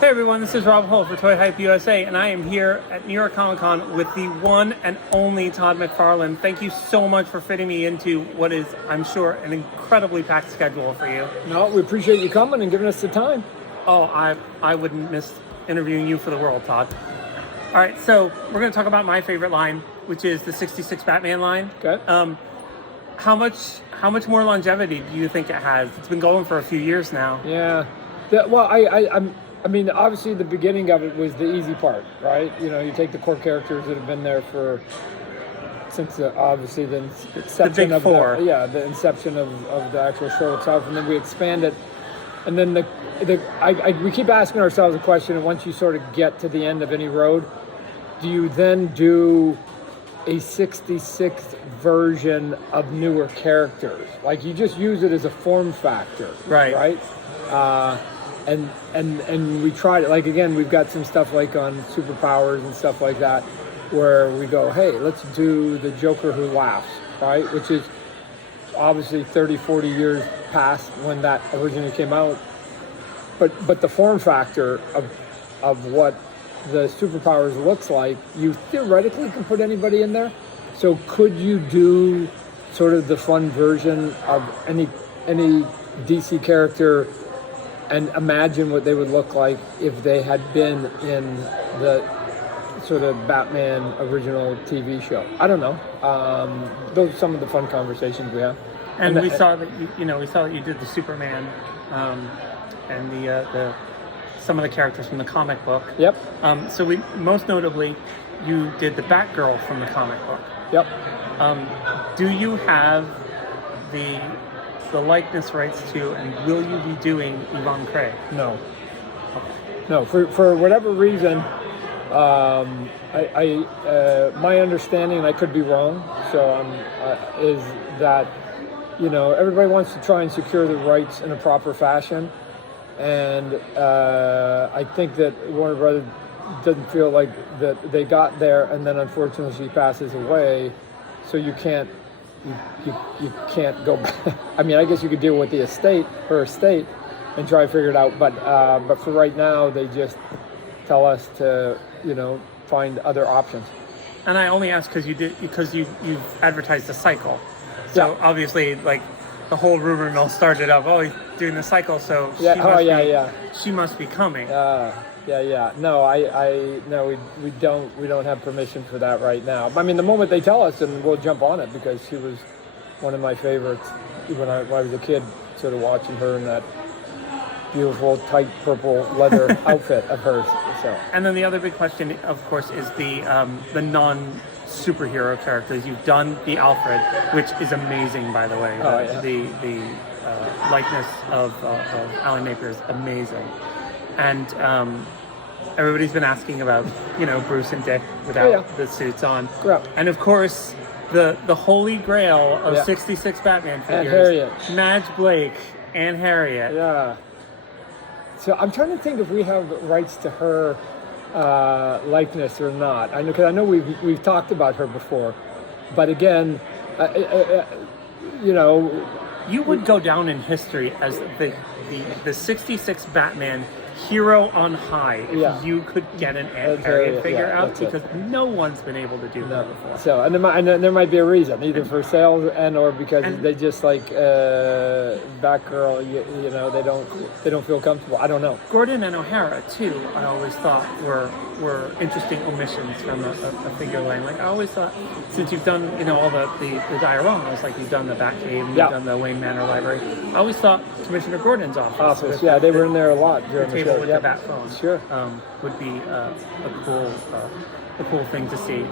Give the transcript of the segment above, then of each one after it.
Hey everyone, this is Rob Hull for ToyHypeUSA, and I am here at New York Comic Con with the one and only Todd McFarlane. Thank you so much for fitting me into what is, I'm sure, an incredibly packed schedule for you. No, we appreciate you coming and giving us the time. Oh, I wouldn't miss interviewing you for the world, Todd. All right, so we're going to talk about my favorite line, which is the 66 Batman line. Okay. How much more longevity do you think it has? It's been going for a few years now. Yeah. I mean, obviously the beginning of it was the easy part, right? You know, you take the core characters that have been there since obviously the inception of the inception of the actual show itself, and then we expand it, and then we keep asking ourselves a question. And once you sort of get to the end of any road, do you then do a 66th version of newer characters? Like you just use it as a form factor, right? And we tried it. Like again, we've got some stuff like on superpowers and stuff like that, where we go, hey, let's do the Joker who laughs, right? Which is obviously 30, 40 years past when that originally came out. But the form factor of what the superpowers looks like, you theoretically can put anybody in there. So could you do sort of the fun version of any DC character and imagine what they would look like if they had been in the sort of Batman original TV show? I don't know. Those are some of the fun conversations we have. And we saw that you did the Superman and the some of the characters from the comic book. Yep. So most notably, you did the Batgirl from the comic book. Yep. Do you have the likeness rights to, and will you be doing Yvonne Craig? No. Okay. No, for whatever reason, my understanding, and I could be wrong, so is that everybody wants to try and secure the rights in a proper fashion, and I think that Warner Brothers doesn't feel like that they got there, and then unfortunately she passes away, so you can't go back. I mean, I guess you could deal with her estate, and try to figure it out. But for right now, they just tell us to, find other options. And I only ask because you've advertised the cycle. So obviously, like the whole rumor mill started up. Oh, he's doing the cycle, so she must be coming. No, we don't have permission for that right now. I mean, the moment they tell us, then we'll jump on it, because she was one of my favorites when I was a kid, sort of watching her in that beautiful tight purple leather outfit of hers. So. And then the other big question, of course, is the non-superhero characters. You've done the Alfred, which is amazing, by the way. The likeness of Alan Napier is amazing. And everybody's been asking about, Bruce and Dick without the suits on. Yeah. And of course, the holy grail of 66 Batman figures, Madge Blake and Harriet. Yeah. So I'm trying to think if we have rights to her likeness or not. I know we've talked about her before, but again, you would go down in history as the 66 Batman hero on high if you could get an Aunt Harriet figure out, because no one's been able to do that before. So, and there might be a reason, either for sales or because they just like Batgirl. They don't feel comfortable. I don't know. Gordon and O'Hara too, I always thought were interesting omissions from a figure line. Like I always thought, since you've done all the dioramas, like you've done the Batcave, and you've done the Wayne Manor Library, I always thought Commissioner Gordon's office. They were in there a lot during the show. With the bat phone, sure, would be a cool thing to see.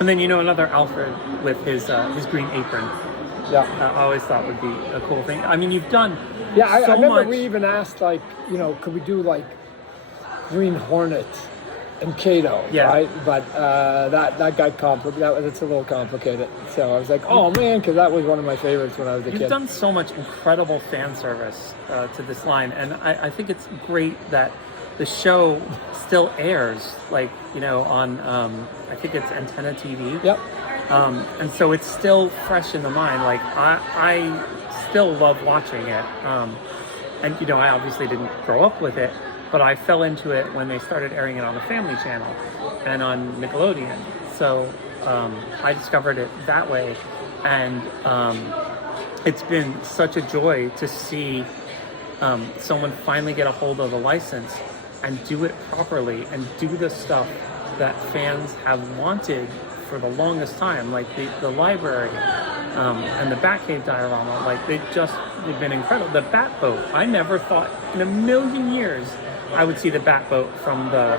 And then another Alfred with his green apron. I always thought would be a cool thing. I mean, you've done. I remember we even asked, like, could we do like Green Hornet and Kato, right? But that got complicated. That's a little complicated. So I was like, oh man, because that was one of my favorites when I was a kid. You've done so much incredible fan service to this line, and I think it's great that the show still airs, like on I think it's Antenna TV. Yep. And so it's still fresh in the mind. Like I still love watching it. And, I obviously didn't grow up with it, but I fell into it when they started airing it on the Family Channel and on Nickelodeon. So I discovered it that way. And it's been such a joy to see someone finally get a hold of the license and do it properly and do the stuff that fans have wanted for the longest time, like the library and the Batcave diorama. Like they've been incredible. The Batboat, I never thought in a million years I would see the Batboat from the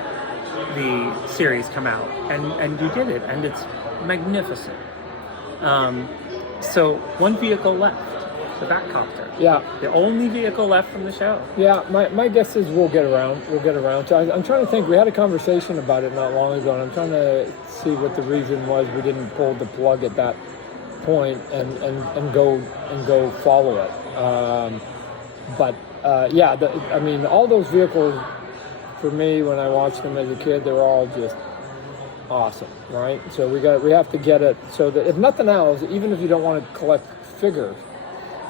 series come out, and you did it, and it's magnificent. So one vehicle left, the Batcopter. Yeah. The only vehicle left from the show. Yeah, my guess is we'll get around to it. I'm trying to think, we had a conversation about it not long ago, and I'm trying to see what the reason was we didn't pull the plug at that point and go follow it. All those vehicles, for me, when I watched them as a kid, they were all just awesome, right? So we have to get it so that if nothing else, even if you don't want to collect figures,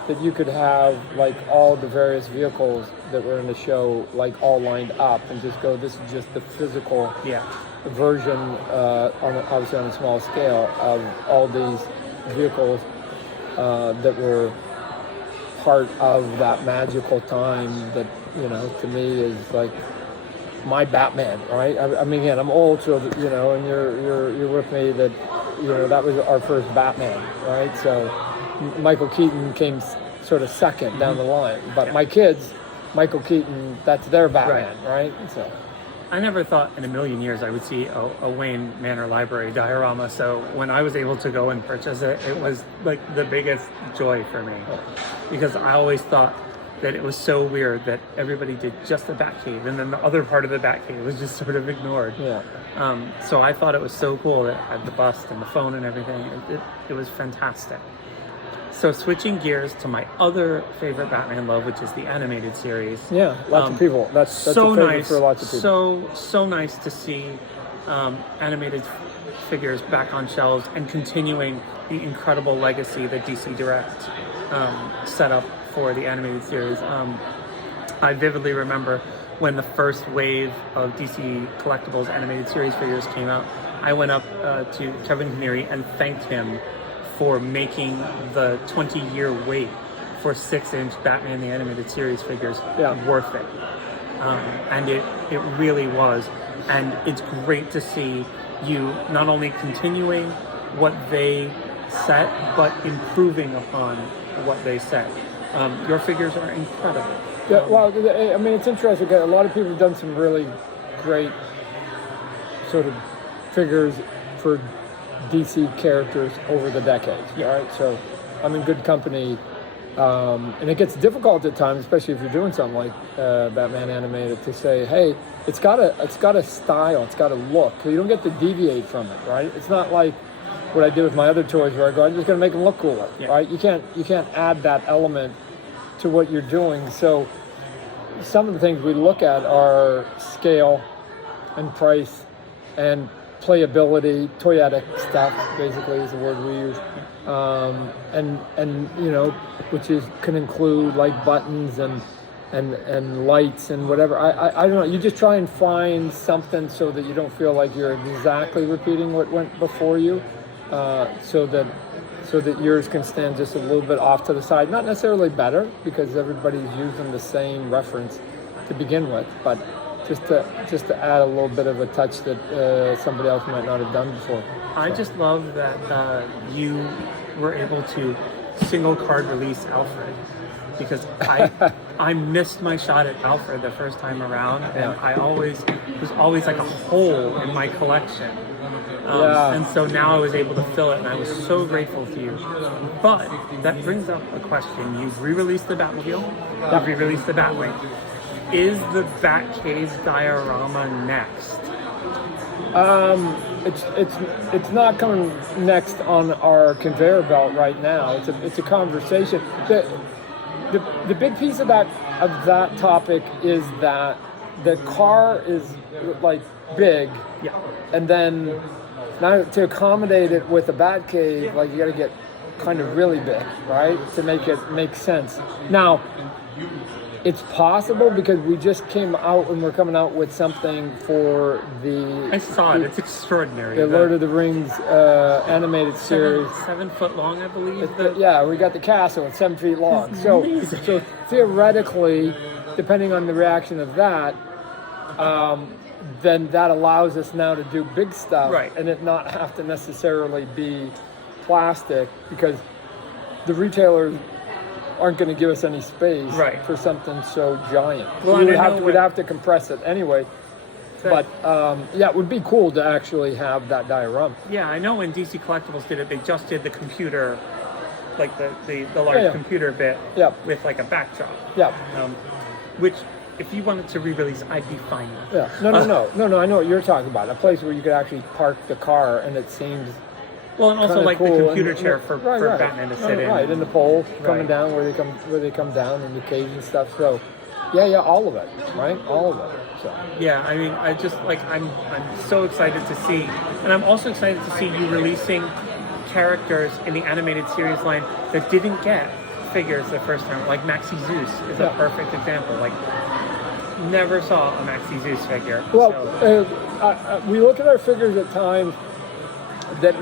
that you could have like all the various vehicles that were in the show like all lined up and just go, this is just the physical version obviously on a small scale of all these vehicles that were part of that magical time that, to me is like my Batman, right? I mean, again, I'm old, so and you're with me that that was our first Batman, right? So Michael Keaton came sort of second down the line, but my kids, Michael Keaton, that's their Batman, right? So I never thought in a million years I would see a Wayne Manor Library diorama. So when I was able to go and purchase it, it was like the biggest joy for me, because I always thought that it was so weird that everybody did just the Batcave, and then the other part of the Batcave was just sort of ignored. Yeah. So I thought it was so cool that it had the bust and the phone and everything. It was fantastic. So switching gears to my other favorite Batman love, which is the animated series. Yeah, lots of people. That's so a favorite nice for lots of people. So nice to see animated figures back on shelves and continuing the incredible legacy that DC Direct set up for the animated series. I vividly remember when the first wave of DC Collectibles animated series figures came out. I went up to Kevin Canary and thanked him for making the 20-year wait for 6-inch Batman the Animated Series figures worth it. And it really was. And it's great to see you not only continuing what they set, but improving upon what they set. Your figures are incredible. Yeah, well, I mean, it's interesting. A lot of people have done some really great sort of figures for DC characters over the decades, right? So I'm in good company, and it gets difficult at times, especially if you're doing something like Batman animated, to say, hey, it's got a style, it's got a look. You don't get to deviate from it, right? It's not like what I do with my other toys, where I go, I'm just going to make them look cooler, right? You can't add that element to what you're doing. So some of the things we look at are scale and price and playability, toyetic stuff, basically is the word we use, and which can include like buttons and lights and whatever. I don't know. You just try and find something so that you don't feel like you're exactly repeating what went before you, so that yours can stand just a little bit off to the side. Not necessarily better, because everybody's using the same reference to begin with, but just to add a little bit of a touch that somebody else might not have done before. I just love that you were able to single card release Alfred, because I missed my shot at Alfred the first time around, and it was always like a hole in my collection. And so now I was able to fill it, and I was so grateful to you. But that brings up a question. You've re-released the Batmobile, you've re-released the Batwing. Is the Batcave diorama next? It's not coming next on our conveyor belt right now. It's a conversation. The big piece of that topic is that the car is like big, and then now to accommodate it with a Batcave, like you got to get kind of really big, right, to make it make sense. Now, It's possible because we just came out and we're coming out with something for I saw it. It's extraordinary. the Lord of the Rings animated series. 7 foot long, I believe. Yeah, we got the castle. It's 7 feet long. So theoretically, depending on the reaction of that, then that allows us now to do big stuff, Right. and it not have to necessarily be plastic, because the retailers aren't going to give us any space Right. for something so giant. Well, we'd I know have to compress it anyway. But yeah, it would be cool to actually have that diorama. Yeah, I know when DC Collectibles did it, they just did the computer, like the large computer bit with like a backdrop. Yeah. Which, if you wanted to re-release, I'd be fine with. Yeah. No. I know what you're talking about. A place where you could actually park the car, and it seems. Well, and also like cool. the computer chair for Batman to sit in. Right, and the pole coming down where they come down, and the cage and stuff. So, yeah, all of it, right? All of it. So. Yeah, I mean, I just like I'm so excited to see, and I'm also excited to see you releasing characters in the animated series line that didn't get figures the first time. Like Maxi Zeus is a perfect example. Like, never saw a Maxi Zeus figure. Well, we look at our figures at times that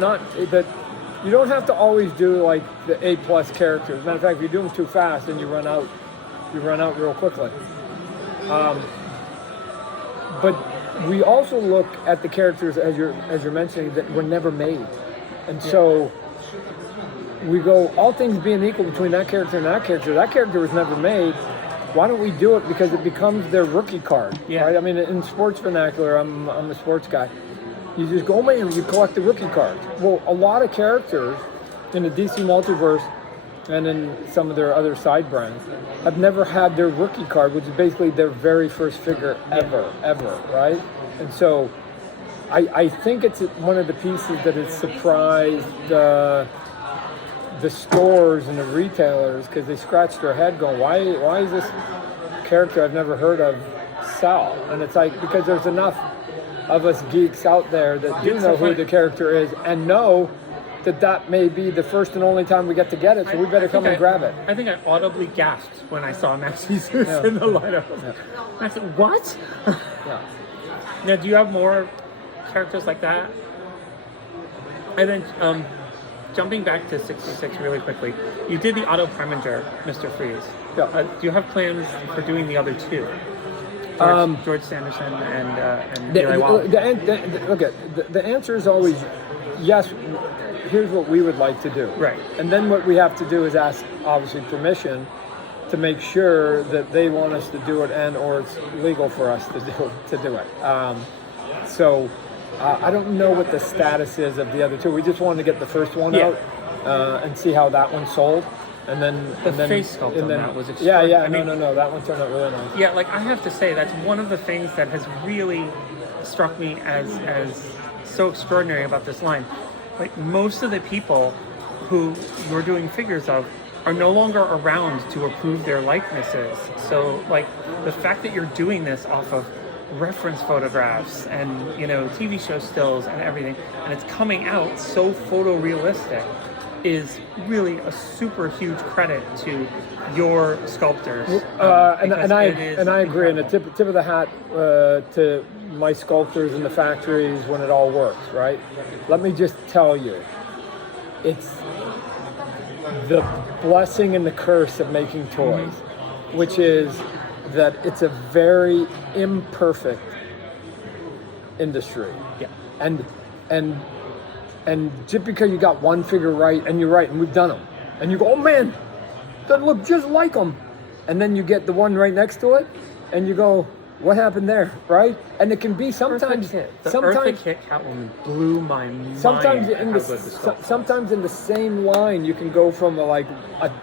you don't have to always do like the A+ characters. Matter of fact, if you do them too fast, then you run out real quickly. But we also look at the characters, as you're mentioning, that were never made, and so we go, all things being equal between that character and that character was never made. Why don't we do it? Because it becomes their rookie card, right? I mean, in sports vernacular, I'm a sports guy. You just go, man, you collect the rookie cards. Well, a lot of characters in the DC multiverse and in some of their other side brands have never had their rookie card, which is basically their very first figure ever, right? And so I think it's one of the pieces that has surprised the stores and the retailers, because they scratched their head going, why is this character I've never heard of sell? And it's like, because there's enough of us geeks out there that do know who the character is and know that may be the first and only time we get to get it, so we better come and grab it. I think I audibly gasped when I saw Maxi Zeus in the lineup. I said, what? Now, do you have more characters like that? And then, jumping back to 66 really quickly, you did the Otto Preminger, Mr. Freeze. Do you have plans for doing the other two? George Sanderson and Eli Wallach? The answer is always yes. Here's what we would like to do. Right. And then what we have to do is ask, obviously, permission to make sure that they want us to do it, and or it's legal for us to do it. I don't know what the status is of the other two. We just wanted to get the first one out and see how that one sold. And then face sculpt on that was extraordinary. No, that one turned out really nice. Yeah, like I have to say, that's one of the things that has really struck me as so extraordinary about this line. Like, most of the people who you're doing figures of are no longer around to approve their likenesses. So, like, the fact that you're doing this off of reference photographs and, TV show stills and everything, and it's coming out so photorealistic, is really a super huge credit to your sculptors. And I agree. And a tip of the hat to my sculptors in the factories when it all works, right? Let me just tell you, it's the blessing and the curse of making toys, which is that it's a very imperfect industry. Yeah. And just because you got one figure right, and you're right, and we've done them, and you go, oh man, that look just like them, and then you get the one right next to it, and you go, what happened there, right? And it can be sometimes. The Eartha Kitt Catwoman blew my mind. Sometimes in the same line, you can go from a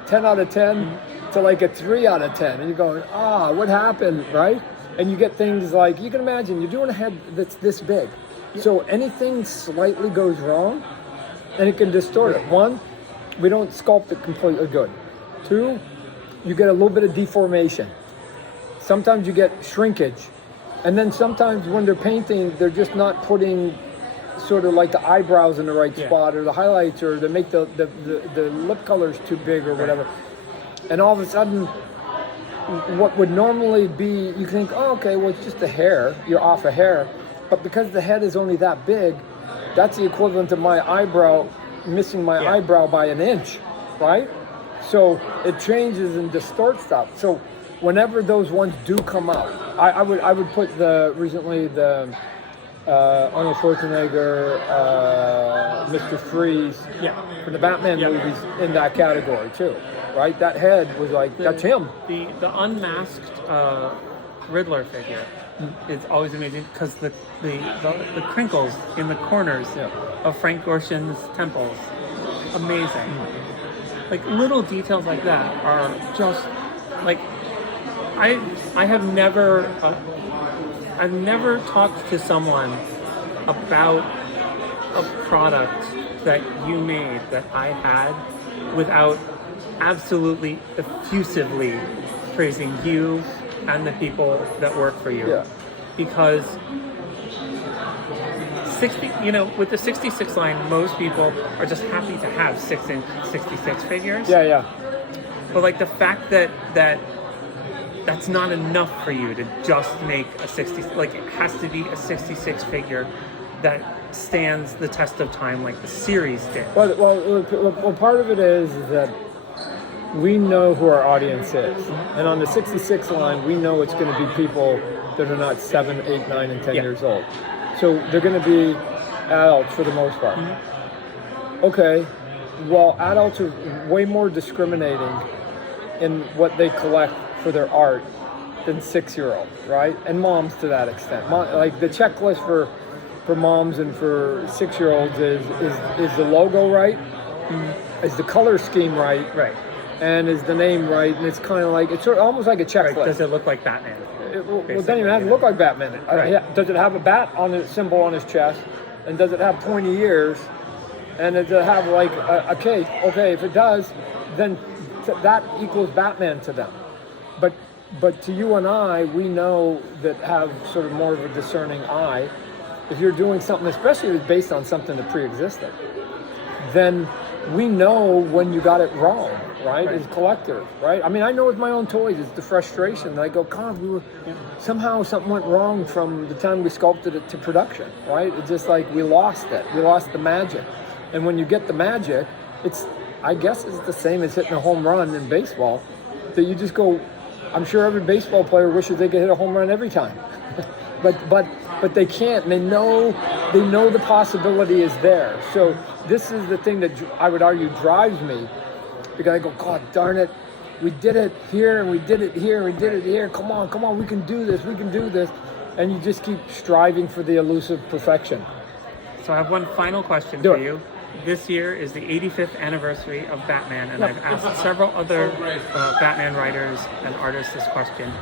10 out of 10 to like a 3 out of 10, and you're going, what happened, right? And you get things like, you can imagine, you're doing a head that's this big. So anything slightly goes wrong, and it can distort it. One, we don't sculpt it completely good. Two, you get a little bit of deformation. Sometimes you get shrinkage. And then sometimes when they're painting, they're just not putting sort of like the eyebrows in the right spot, or the highlights, or they make the lip colors too big or whatever. And all of a sudden, what would normally be, you think, oh, okay, well, it's just a hair, you're off a hair, but because the head is only that big, that's the equivalent of my eyebrow, missing my eyebrow by an inch, right? So it changes and distorts stuff. So whenever those ones do come out, I would put the Arnold Schwarzenegger, Mr. Freeze, for the Batman movies in that category too, right? That head was like, that's him. The unmasked Riddler figure is always amazing because the crinkles in the corners of Frank Gorshin's temples, amazing. Like little details like that are just like I've never talked to someone about a product that you made that I had without absolutely effusively praising you and the people that work for you. Yeah. Because with the 66 line, most people are just happy to have 6-inch 66 figures. Yeah. But like the fact that that's not enough for you to just make a 60, like it has to be a 66 figure that stands the test of time like the series did. Well, part of it is that we know who our audience is. And on the 66 line, we know it's going to be people that are not 7, 8, 9, and 10 years old. So they're going to be adults for the most part. Okay, well, adults are way more discriminating in what they collect for their art than 6-year-olds, right? And moms to that extent. Like the checklist for moms and for 6-year-olds is the logo right? Is the color scheme right? Right. And is the name right? And it's kind of like, it's sort of almost like a checklist. Right. Does it look like Batman? It doesn't even have to look like Batman. Right. Does it have a bat on the symbol on his chest? And does it have pointy ears? And does it have like a cape? Okay, if it does, then that equals Batman to them. But to you and I, we know that have sort of more of a discerning eye. If you're doing something, especially if it's based on something that pre-existed, then we know when you got it wrong, right? As collectors, right? I mean, I know with my own toys, it's the frustration that I go, God, somehow something went wrong from the time we sculpted it to production, right? It's just like we lost it. We lost the magic. And when you get the magic, I guess it's the same as hitting a home run in baseball, that you just go, I'm sure every baseball player wishes they could hit a home run every time. but they can't, and they know the possibility is there. So this is the thing that I would argue drives me, because I go, God darn it, we did it here, and we did it here, and we did it here. Come on, we can do this. And you just keep striving for the elusive perfection. So I have one final question for you. This year is the 85th anniversary of Batman, and I've asked several other Batman writers and artists this question.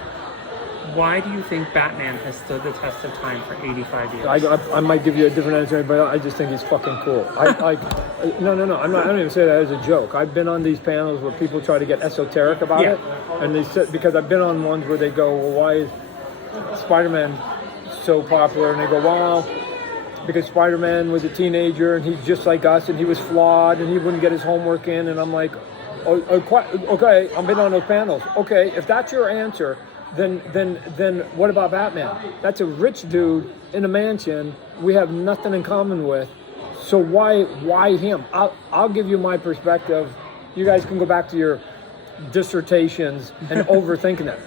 Why do you think Batman has stood the test of time for 85 years? I might give you a different answer, but I just think he's fucking cool. No. I don't even say that as a joke. I've been on these panels where people try to get esoteric about it, and they said, because I've been on ones where they go, well, why is Spider-Man so popular? And they go, well, because Spider-Man was a teenager and he's just like us and he was flawed and he wouldn't get his homework in. And I'm like, okay, I've been on those panels. Okay, if that's your answer, then what about Batman? That's a rich dude in a mansion we have nothing in common with. So why him? I'll give you my perspective. You guys can go back to your dissertations and overthinking it.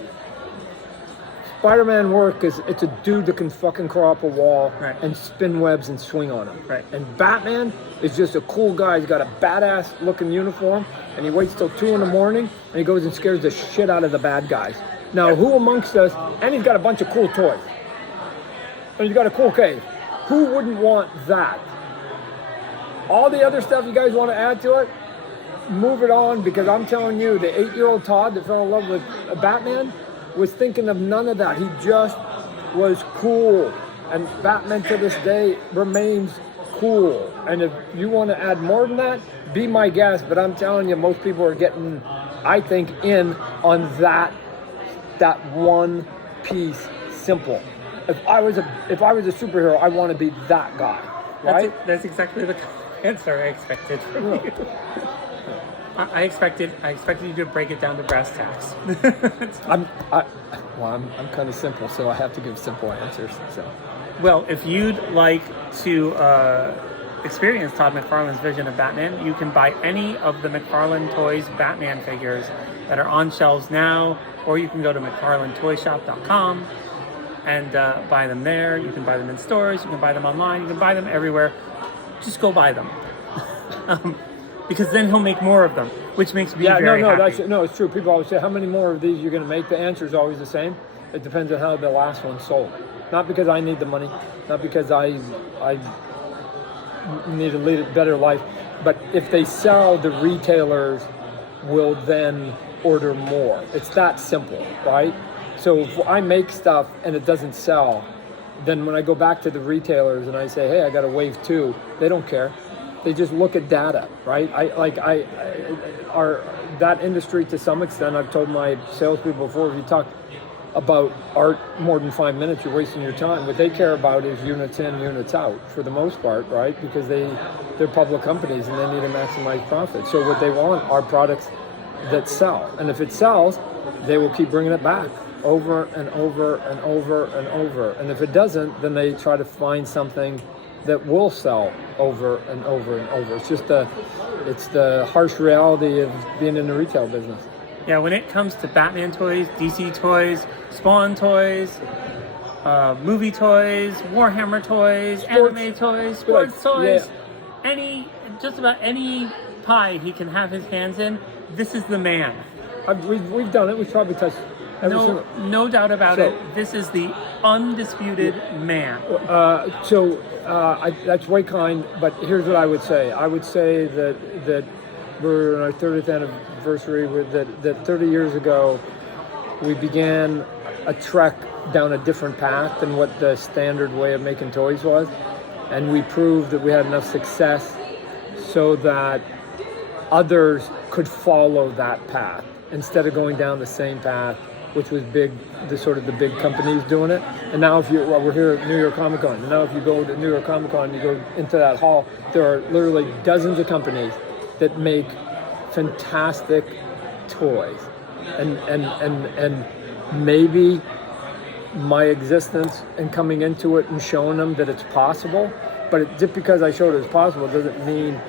Spider-Man work is, it's a dude that can fucking crawl up a wall and spin webs and swing on them. Right. And Batman is just a cool guy. He's got a badass looking uniform, and he waits till 2 a.m. and he goes and scares the shit out of the bad guys. Now, who amongst us, and he's got a bunch of cool toys. And he's got a cool cave. Who wouldn't want that? All the other stuff you guys want to add to it, move it on, because I'm telling you, the 8-year-old Todd that fell in love with Batman was thinking of none of that. He just was cool. And Batman to this day remains cool. And if you want to add more than that, be my guest. But I'm telling you, most people are getting, I think, in on that one piece simple. If I was a superhero, I want to be that guy. Right? That's exactly the answer I expected from you. I expected you to break it down to brass tacks. I'm kind of simple, so I have to give simple answers. So, Well, if you'd like to experience Todd McFarlane's vision of Batman, you can buy any of the McFarlane Toys Batman figures that are on shelves now, or you can go to McFarlaneToyShop.com and buy them there. You can buy them in stores, you can buy them online, you can buy them everywhere. Just go buy them. Because then he'll make more of them, which makes me very happy. It's true. People always say, how many more of these you're going to make? The answer is always the same. It depends on how the last one sold. Not because I need the money, not because I need to lead a better life, but if they sell, the retailers will then order more. It's that simple, right? So if I make stuff and it doesn't sell, then when I go back to the retailers and I say, hey, I got a wave 2, they don't care. They just look at data, right? That industry to some extent, I've told my salespeople before, if you talk about art more than 5 minutes, you're wasting your time. What they care about is units in, units out, for the most part, right? Because they're public companies and they need to maximize profit. So what they want are products that sell. And if it sells, they will keep bringing it back over and over and over and over. And if it doesn't, then they try to find something that will sell over and over and over. It's just the harsh reality of being in the retail business. Yeah, when it comes to Batman toys, DC toys, Spawn toys, movie toys, Warhammer toys, anime toys, sports toys, just about any pie he can have his hands in, this is the man. We've done it. We've probably touched every single. No doubt about it. This is the undisputed man. That's way kind, but here's what I would say. I would say that we're on our 30th anniversary. That 30 years ago, we began a trek down a different path than what the standard way of making toys was, and we proved that we had enough success so that others could follow that path instead of going down the same path, which was big, the big companies doing it. And now we're here at New York Comic Con, and now if you go to New York Comic Con, you go into that hall, there are literally dozens of companies that make fantastic toys. And maybe my existence and coming into it and showing them that it's possible, but just because I showed it it's possible doesn't mean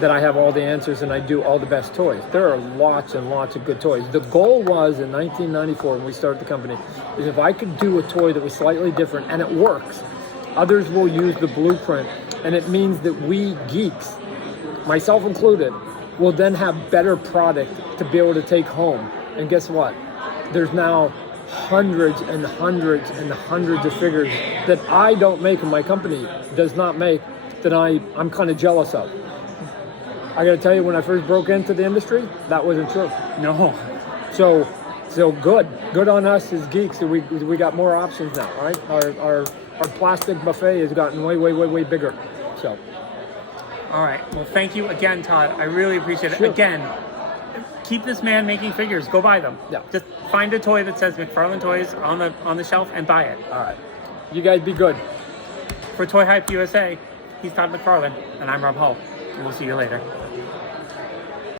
that I have all the answers and I do all the best toys. There are lots and lots of good toys. The goal was in 1994 when we started the company, is if I could do a toy that was slightly different and it works, others will use the blueprint, and it means that we geeks, myself included, will then have better product to be able to take home. And guess what? There's now hundreds and hundreds and hundreds of figures that I don't make and my company does not make that I'm kind of jealous of. I got to tell you, when I first broke into the industry, that wasn't true. No. So good on us as geeks that we got more options now, right? Our plastic buffet has gotten way bigger. So. All right. Well, thank you again, Todd. I really appreciate it. Sure. Again, keep this man making figures. Go buy them. Yeah. Just find a toy that says McFarlane Toys on the shelf and buy it. All right. You guys be good. For Toy Hype USA, he's Todd McFarlane, and I'm Rob Hull. And we'll see you later.